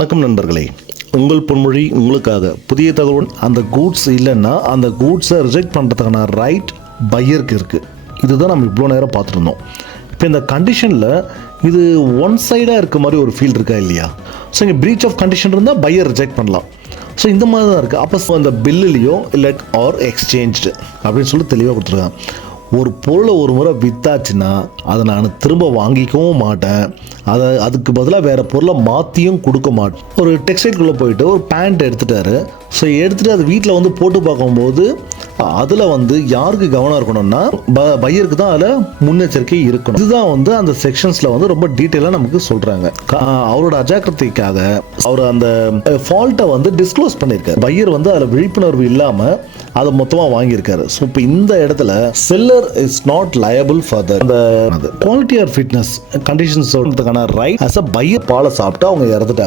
வணக்கம் நண்பர்களே, உங்கள் பொன்மொழி உங்களுக்காக புதிய தகவல். அந்த கூட்ஸ் இல்லைன்னா அந்த கூட்ஸை ரிஜெக்ட் பண்ணுறதுக்கான ரைட் பையருக்கு இருக்குது. இதுதான் நம்ம இவ்வளோ நேரம் பார்த்துருந்தோம். இப்போ இந்த கண்டிஷனில் இது ஒன் சைடாக இருக்க மாதிரி ஒரு ஃபீல் இருக்கா இல்லையா? ஸோ இங்கே பிரீச் ஆஃப் கண்டிஷன் இருந்தால் பையர் ரிஜெக்ட் பண்ணலாம். ஸோ இந்த மாதிரி தான் இருக்குது. அப்போ அந்த பில்லுலேயோ இல்லை ஆர் எக்ஸ்சேஞ்சு அப்படின்னு சொல்லி தெளிவாக கொடுத்துருக்காங்க. ஒரு பொருளை ஒரு முறை விற்றாச்சுன்னா அதை நான் திரும்ப வாங்கிக்கவும் மாட்டேன், அதுக்கு பதிலாக வேறு பொருளை மாற்றியும் கொடுக்க மாட்டேன். ஒரு டெக்ஸ்டைல்குள்ளே போயிட்டு ஒரு பேண்ட் எடுத்துட்டாரு. ஸோ எடுத்துகிட்டு அது வீட்டில் வந்து போட்டு பார்க்கும்போது அதில் யாருக்கு கவனம் இருக்கணும்னா பையருக்கு தான் அதில் முன்னெச்சரிக்கை இருக்கணும். இதுதான் அந்த செக்ஷன்ஸில் ரொம்ப டீட்டெயிலாக நமக்கு சொல்கிறாங்க. அவரோட அஜாக்கிரதைக்காக அவர் அந்த ஃபால்ட்டை டிஸ்க்ளோஸ் பண்ணியிருக்காரு. பையர் அதில் விழிப்புணர்வு இல்லாமல் அதை மொத்தமாக வாங்கியிருக்காரு. ஸோ இப்போ இந்த இடத்துல seller is not liable for அந்த quality or fitness conditions right as a buyer பாலை சாப்பிட்டு அவங்க இறந்துட்டாங்க.